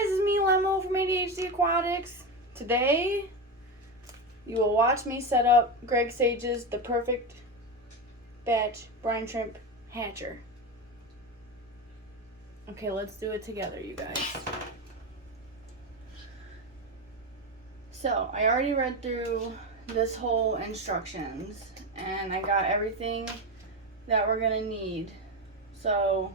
guys, it's me, Lemo from ADHD Aquatics. Today, you will watch me set up Greg Sage's The Perfect Batch Brine Shrimp Hatcher. Okay, let's do it together, you guys. So, I already read through this whole instructions, and I got everything that we're gonna need. So,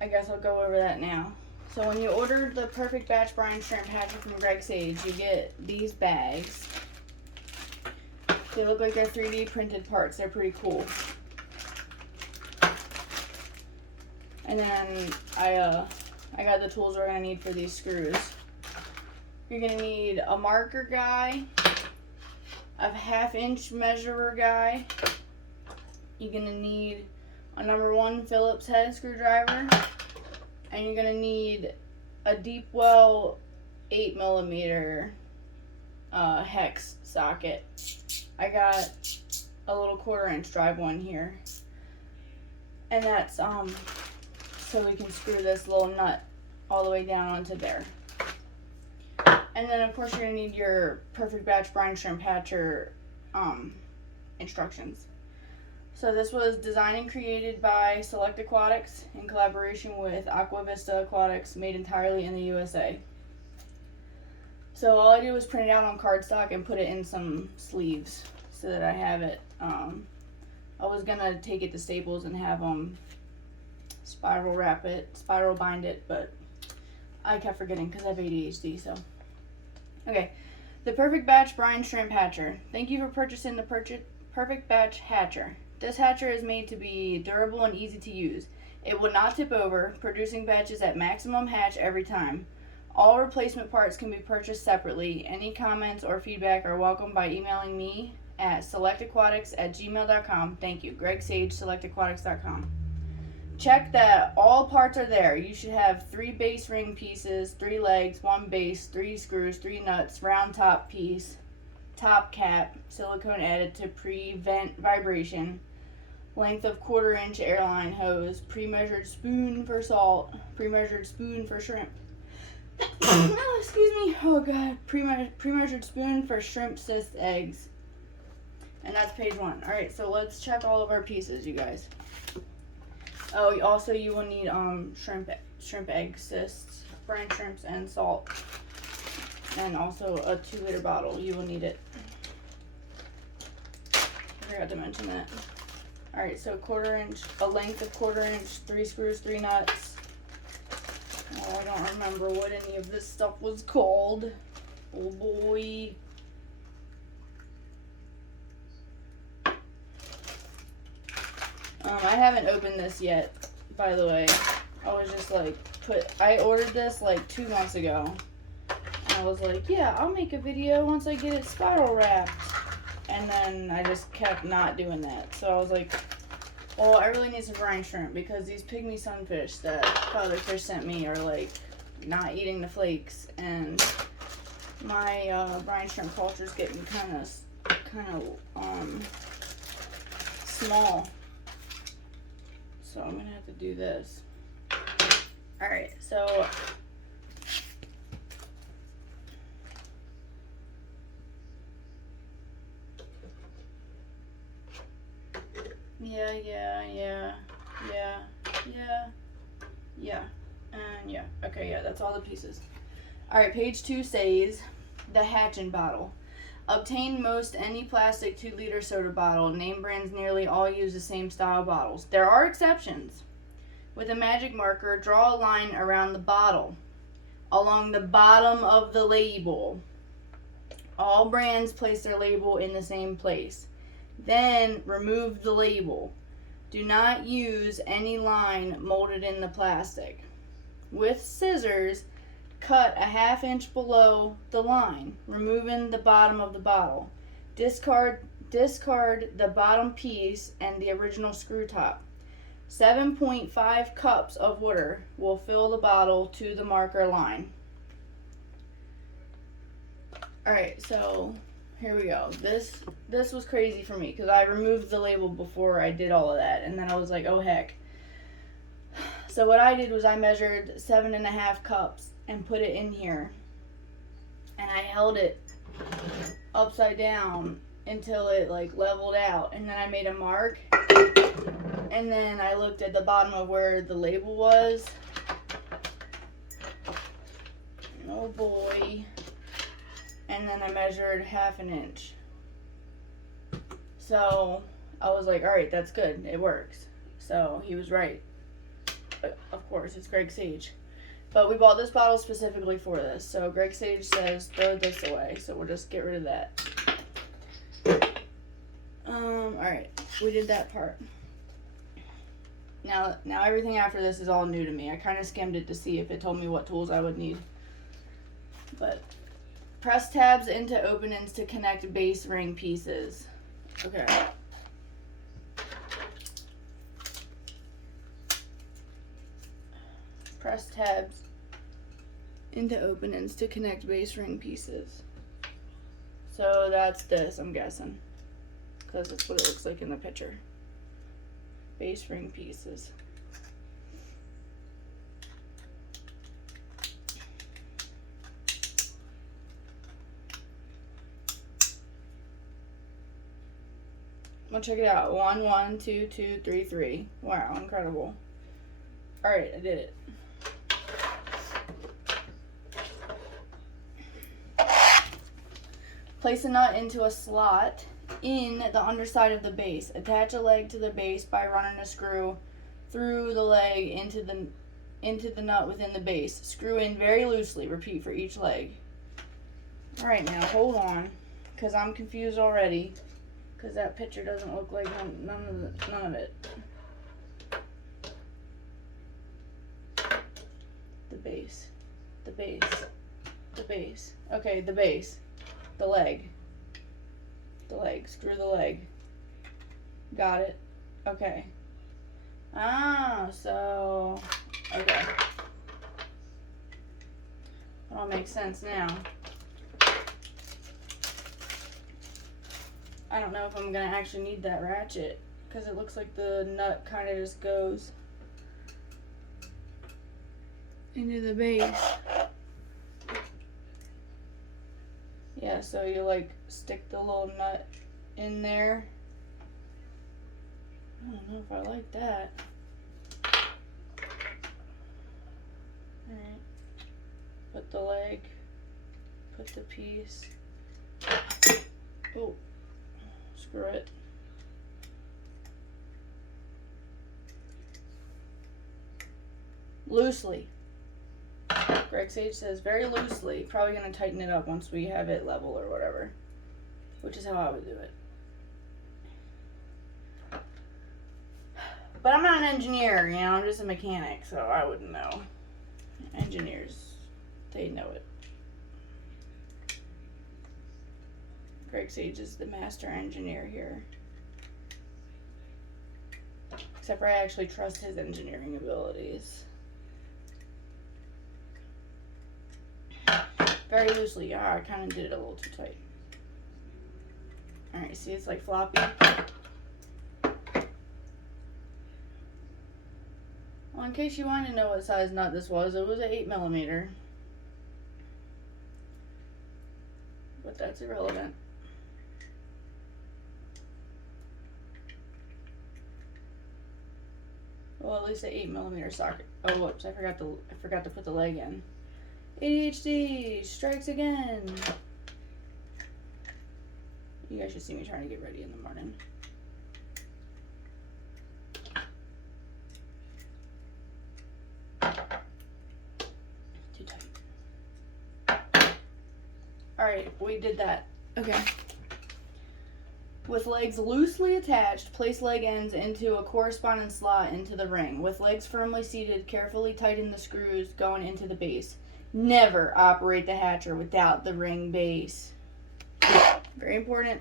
I guess I'll go over that now. So when you order the Perfect Batch Brine Shrimp Hatcher from Greg Sage, you get these bags. They look like they're 3D printed parts. They're pretty cool. And then I got the tools we're gonna need for these screws. You're gonna need a marker guy, a 1/2-inch measurer guy. You're gonna need a #1 Phillips head screwdriver. And you're going to need a deep well 8mm hex socket. I got a little 1/4-inch drive one here. And that's so we can screw this little nut all the way down onto there. And then of course you're going to need your Perfect Batch Brine Shrimp Hatcher instructions. So this was designed and created by Select Aquatics in collaboration with Aqua Vista Aquatics, made entirely in the USA. So all I did was print it out on cardstock and put it in some sleeves so that I have it. I was gonna take it to Staples and have them spiral bind it, but I kept forgetting because I have ADHD. So okay, the Perfect Batch Brine Shrimp Hatcher. Thank you for purchasing the Perfect Batch Hatcher. This hatcher is made to be durable and easy to use. It will not tip over, producing batches at maximum hatch every time. All replacement parts can be purchased separately. Any comments or feedback are welcome by emailing me at selectaquatics@gmail.com. Thank you. Greg Sage, selectaquatics.com. Check that all parts are there. You should have 3 base ring pieces, 3 legs, 1 base, 3 screws, 3 nuts, round top piece, top cap, silicone added to prevent vibration, length of 1/4-inch airline hose, pre-measured spoon for salt, pre-measured spoon for shrimp. Oh, excuse me. Oh god. Pre-measured spoon for shrimp cyst eggs. And that's page 1. Alright, so let's check all of our pieces, you guys. Oh, also you will need shrimp egg cysts, brine shrimps, and salt. And also a 2-liter bottle. You will need it. I forgot to mention that. Alright, so a length of 1/4-inch, 3 screws, 3 nuts. Oh, I don't remember what any of this stuff was called. Oh boy. I haven't opened this yet, by the way. I was just like, I ordered this like 2 months ago. And I was like, yeah, I'll make a video once I get it spiral wrapped. And then I just kept not doing that. So I was like, well, I really need some brine shrimp because these pygmy sunfish that Father Fish sent me are like not eating the flakes, and my brine shrimp culture is getting kind of small. So I'm gonna have to do this. All right, so. Yeah. Okay, yeah, that's all the pieces. Alright, page 2 says, the Hatchin Bottle. Obtain most any plastic 2-liter soda bottle. Name brands nearly all use the same style bottles. There are exceptions. With a magic marker, draw a line around the bottle, along the bottom of the label. All brands place their label in the same place. Then remove the label. Do not use any line molded in the plastic. With scissors, cut a 1/2 inch below the line, removing the bottom of the bottle. Discard the bottom piece and the original screw top. 7.5 cups of water will fill the bottle to the marker line. Alright, so here we go. This was crazy for me because I removed the label before I did all of that, and then I was like, oh heck. So what I did was I measured 7.5 cups and put it in here. And I held it upside down until it like leveled out. And then I made a mark. And then I looked at the bottom of where the label was. Oh boy. And then I measured 1/2 inch. So I was like, alright, that's good. It works. So he was right. But of course, it's Greg Sage. But we bought this bottle specifically for this. So Greg Sage says throw this away. So we'll just get rid of that. Alright. We did that part. Now everything after this is all new to me. I kind of skimmed it to see if it told me what tools I would need. But press tabs into open ends to connect base ring pieces. Okay. Press tabs into open ends to connect base ring pieces. So that's this, I'm guessing. Because that's what it looks like in the picture. Base ring pieces. Well, check it out. 1, 1, 2, 2, 3, 3. Wow, incredible. Alright, I did it. Place a nut into a slot in the underside of the base. Attach a leg to the base by running a screw through the leg into the nut within the base. Screw in very loosely. Repeat for each leg. Alright, now hold on, because I'm confused already. Because that picture doesn't look like none of it. The base. The base. The base. Okay, the base. The leg. The leg. Screw the leg. Got it. Okay. Ah, so... Okay. It all makes sense now. I don't know if I'm going to actually need that ratchet, because it looks like the nut kind of just goes into the base. Yeah, so you like stick the little nut in there. I don't know if I like that. Alright. Put the leg. Put the piece. Oh. Screw it. Loosely. Greg Sage says very loosely. Probably going to tighten it up once we have it level or whatever. Which is how I would do it. But I'm not an engineer, you know, I'm just a mechanic, so I wouldn't know. Engineers, they know it. Greg Sage is the master engineer here. Except for I actually trust his engineering abilities. Very loosely. Ah, I kind of did it a little too tight. Alright, see it's like floppy? Well, in case you wanted to know what size nut this was, it was an 8mm. But that's irrelevant. Well, at least an 8mm socket. Oh, whoops! I forgot to put the leg in. ADHD strikes again. You guys should see me trying to get ready in the morning. Too tight. Alright, we did that. Okay. With legs loosely attached, place leg ends into a corresponding slot into the ring. With legs firmly seated, carefully tighten the screws going into the base. Never operate the hatcher without the ring base. Very important.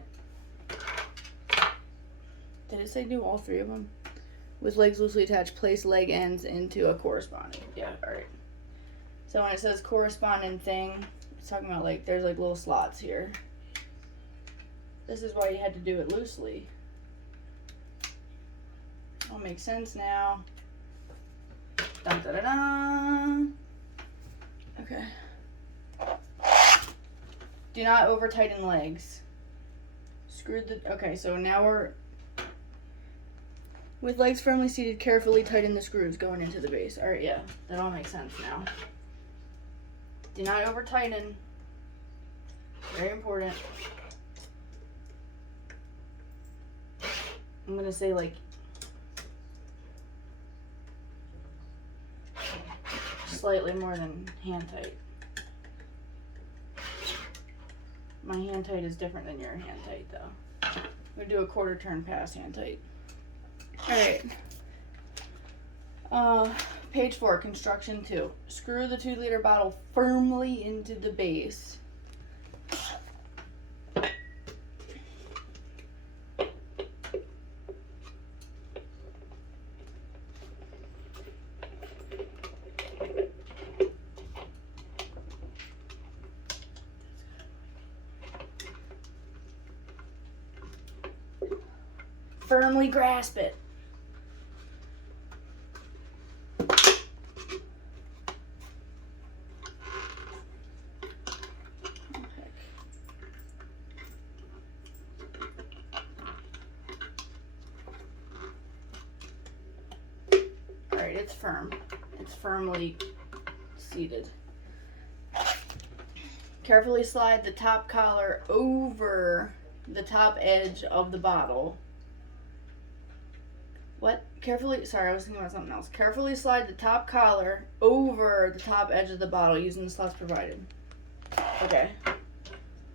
Did it say do all three of them? With legs loosely attached, place leg ends into a corresponding. Yeah, alright. So when it says corresponding thing, it's talking about like there's like little slots here. This is why you had to do it loosely. All makes sense now. Dun, da, da, da. Okay. Do not over tighten legs. Okay, so now we're with legs firmly seated, carefully tighten the screws going into the base. Alright, yeah, that all makes sense now. Do not over tighten. Very important. I'm gonna say like slightly more than hand tight. My hand tight is different than your hand tight though. I'm gonna do a quarter turn past hand tight. Alright. Page 4, construction 2. Screw the 2-liter bottle firmly into the base. Firmly grasp it. Alright, it's firm. It's firmly seated. Carefully slide the top collar over the top edge of the bottle. What? Sorry, I was thinking about something else. Carefully slide the top collar over the top edge of the bottle using the slots provided. Okay.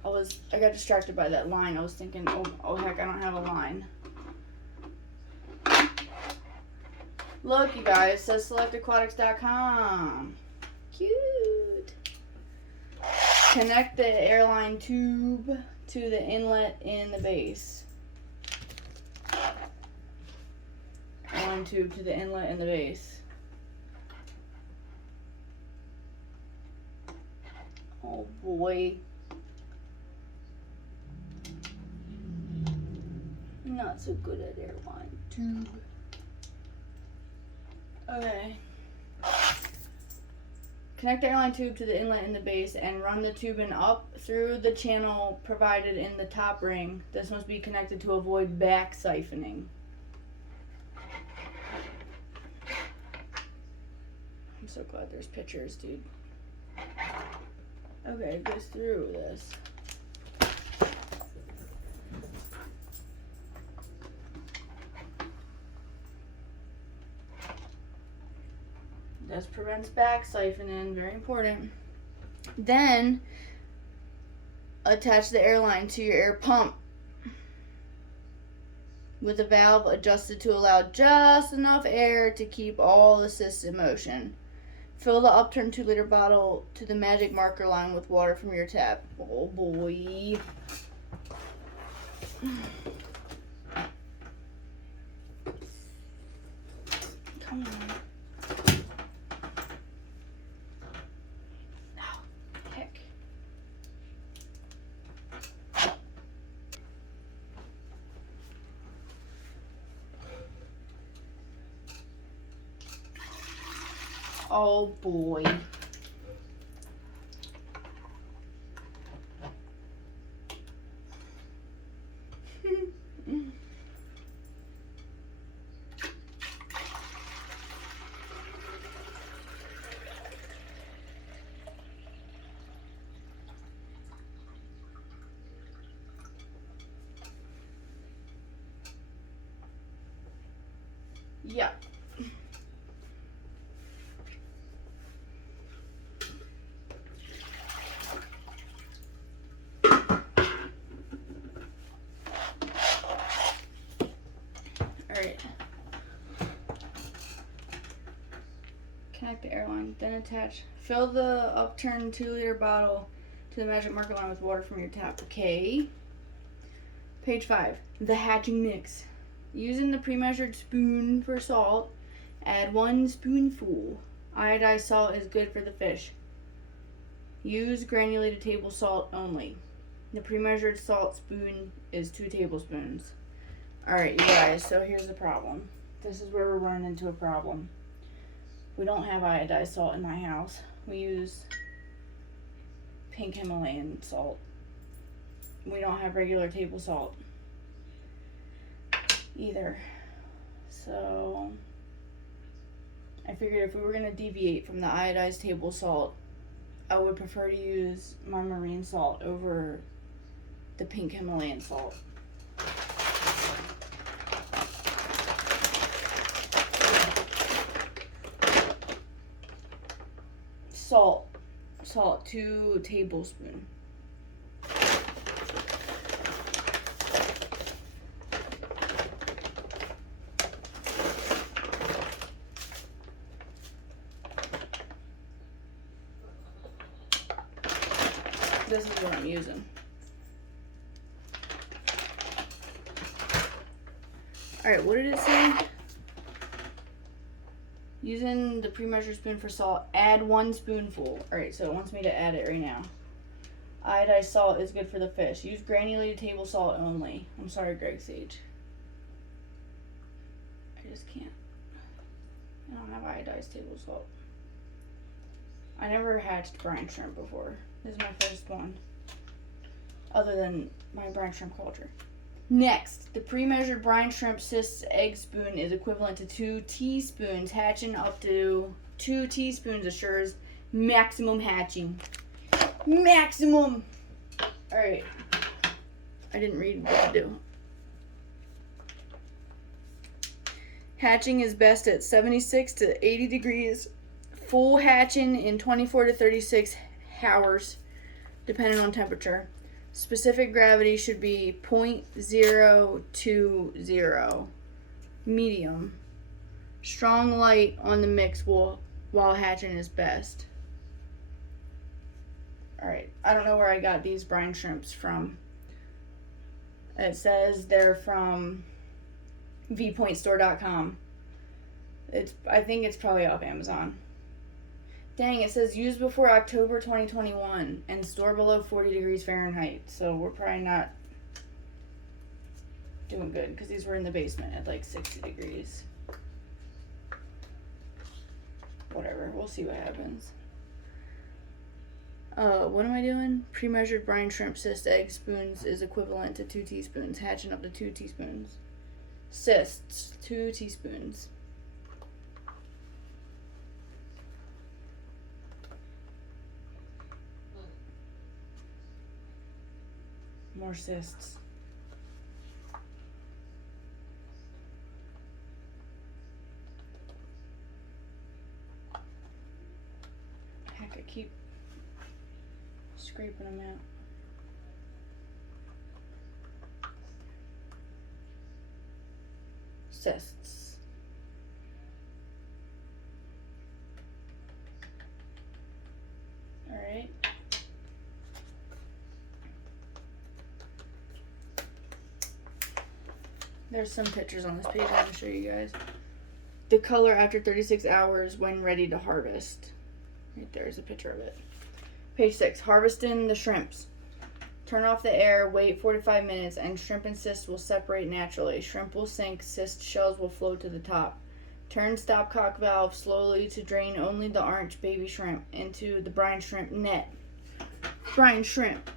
I got distracted by that line. I was thinking, oh heck, I don't have a line. Look, you guys, it says selectaquatics.com. Cute. Connect the airline tube to the inlet in the base. Airline tube to the inlet in the base. Oh boy. Not so good at airline tube. Okay. Connect the airline tube to the inlet in the base and run the tubing up through the channel provided in the top ring. This must be connected to avoid back siphoning. I'm so glad there's pictures, dude. Okay, it goes through this. This prevents back siphoning, very important. Then, attach the airline to your air pump with a valve adjusted to allow just enough air to keep all the cysts in motion. Fill the upturned 2-liter bottle to the magic marker line with water from your tap. Oh boy. Come on. Oh boy. Yeah. Alright. Connect the airline, then attach. Fill the upturned 2-liter bottle to the magic marker line with water from your tap. Okay. Page 5. The hatching mix. Using the pre-measured spoon for salt, add 1 spoonful. Iodized salt is good for the fish. Use granulated table salt only. The pre-measured salt spoon is 2 tablespoons. Alright, you guys, so here's the problem. This is where we're running into a problem. We don't have iodized salt in my house. We use pink Himalayan salt. We don't have regular table salt either. So I figured if we were going to deviate from the iodized table salt, I would prefer to use my marine salt over the pink Himalayan salt. Salt 2 tablespoons. This is what I'm using. Alright, what did it say? Using the pre-measured spoon for salt, add 1 spoonful. Alright, so it wants me to add it right now. Iodized salt is good for the fish. Use granulated table salt only. I'm sorry, Greg Sage. I just can't. I don't have iodized table salt. I never hatched brine shrimp before. This is my first one. Other than my brine shrimp culture. Next, the pre-measured brine shrimp cyst egg spoon is equivalent to 2 teaspoons. Hatching up to 2 teaspoons assures maximum hatching. Maximum! Alright. I didn't read what to do. Hatching is best at 76 to 80 degrees. Full hatching in 24 to 36 hours, depending on temperature. Specific gravity should be 0.020. Medium. Strong light on the mix while hatching is best. Alright, I don't know where I got these brine shrimps from. It says they're from vpointstore.com. I think it's probably off Amazon. Dang, it says use before October 2021 and store below 40 degrees Fahrenheit. So we're probably not doing good because these were in the basement at like 60 degrees. Whatever, we'll see what happens. What am I doing? Pre-measured brine shrimp cyst egg spoons is equivalent to 2 teaspoons. Hatching up to 2 teaspoons. Cysts, 2 teaspoons. More cysts. Heck, I keep scraping them out. Cysts. All right. There's some pictures on this page I'm going to show you guys. The color after 36 hours when ready to harvest. Right there's a picture of it. Page 6. Harvesting the shrimps. Turn off the air, wait 45 minutes, and shrimp and cysts will separate naturally. Shrimp will sink, cyst shells will float to the top. Turn stopcock valve slowly to drain only the orange baby shrimp into the brine shrimp net. Brine shrimp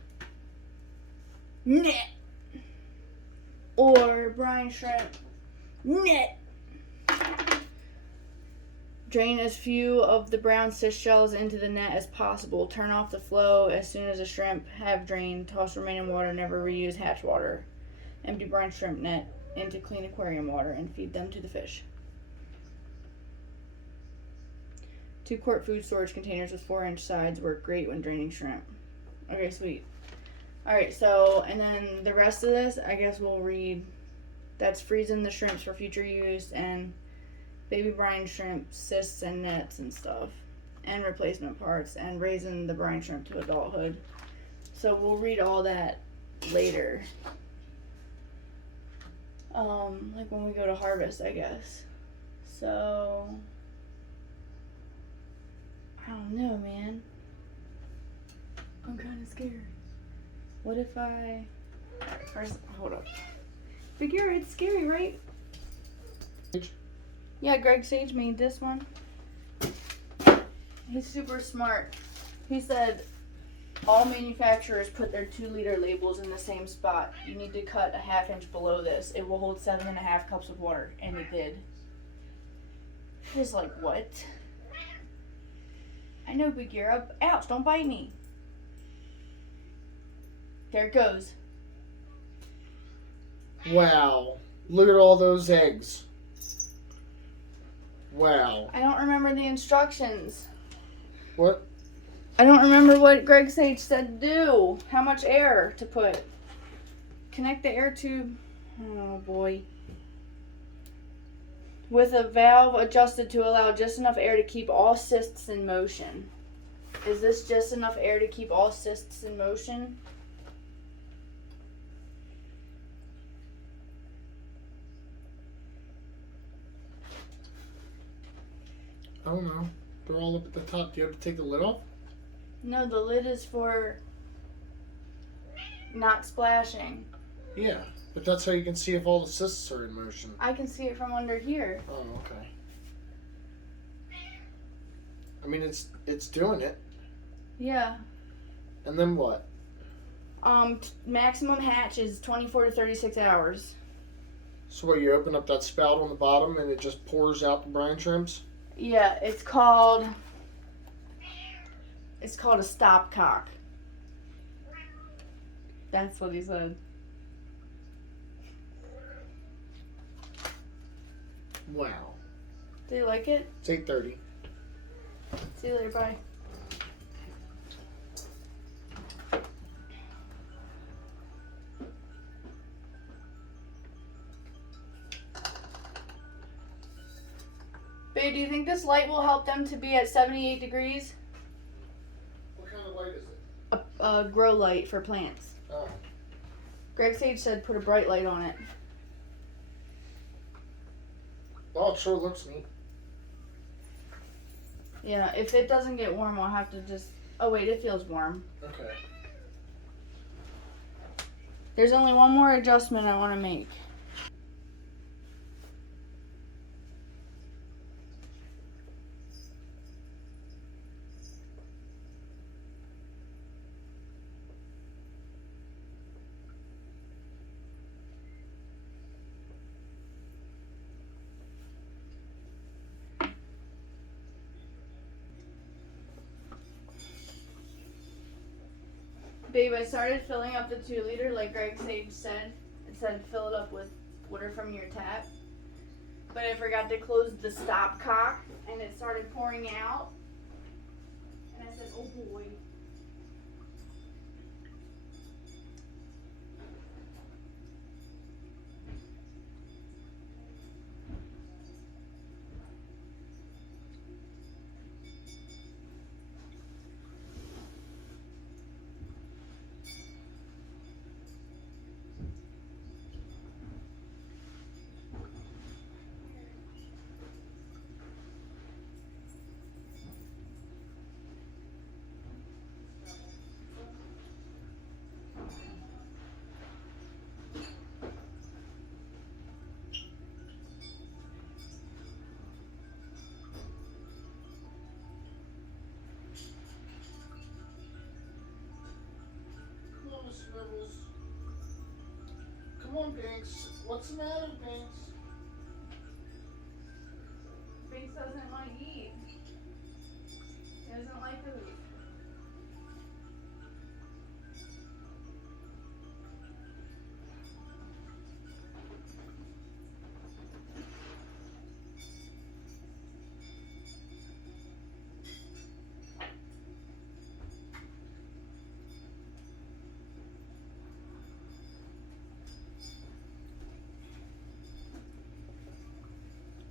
net. Or brine shrimp net. Drain as few of the brown cyst shells into the net as possible. Turn off the flow as soon as the shrimp have drained. Toss remaining water. Never reuse hatch water. Empty brine shrimp net into clean aquarium water and feed them to the fish. 2-quart food storage containers with 4-inch sides work great when draining shrimp. Okay, sweet. Alright, so, and then the rest of this, I guess we'll read. That's freezing the shrimps for future use, and baby brine shrimp, cysts and nets and stuff, and replacement parts, and raising the brine shrimp to adulthood. So we'll read all that later. Like when we go to harvest, I guess. So, I don't know, man. I'm kind of scared. What if I... Alright, first, hold up. Figure it's scary, right? Yeah, Greg Sage made this one. He's super smart. He said all manufacturers put their 2-liter labels in the same spot. You need to cut a 1/2 inch below this. It will hold 7.5 cups of water. And it did. Just like, what? I know, Big Ear. Up. Ouch, don't bite me. There it goes. Wow. Look at all those eggs. Wow. I don't remember the instructions. What? I don't remember what Greg Sage said to do. How much air to put. Connect the air tube. Oh, boy. With a valve adjusted to allow just enough air to keep all cysts in motion. Is this just enough air to keep all cysts in motion? I don't know. They're all up at the top. Do you have to take the lid off? No, the lid is for not splashing. Yeah, but that's how you can see if all the cysts are in motion. I can see it from under here. Oh, okay. I mean, it's doing it. Yeah. And then what? Maximum hatch is 24 to 36 hours. So what, you open up that spout on the bottom and it just pours out the brine shrimps? Yeah, it's called a stopcock. That's what he said. Wow. Do you like it? It's 8:30. See you later, bye. Babe, do you think this light will help them to be at 78 degrees? What kind of light is it? A grow light for plants. Oh. Greg Sage said put a bright light on it. Oh, it sure looks neat. Yeah, if it doesn't get warm, I'll have to just... Oh, wait, it feels warm. Okay. There's only one more adjustment I want to make. Babe, I started filling up the 2-liter like Greg Sage said. It said fill it up with water from your tap. But I forgot to close the stopcock and it started pouring out. And I said, oh boy. Come on, Binks. What's the matter, Binks? Binks doesn't want to eat. He doesn't like food.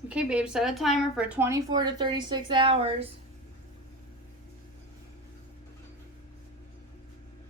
Okay, babe, set a timer for 24 to 36 hours.